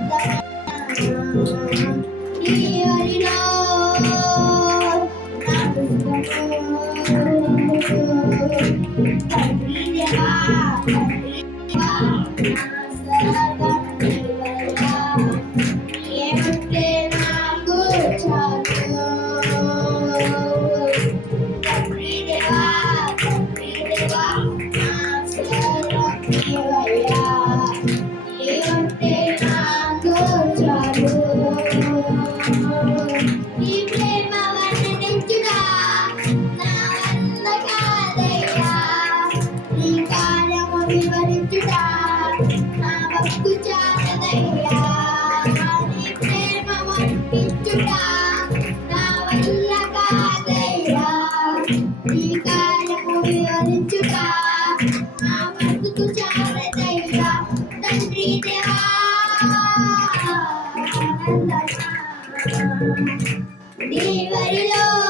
Música కార్యము నా భక్తు చాలదయ్యా నీ ప్రేమ వర్ణించుగా నా వల్ల కాదయ్యా నీ కార్యము వివరించుగా నా భక్తు చాలదయ్యా తండ్రి దేవా దేవరిలో నా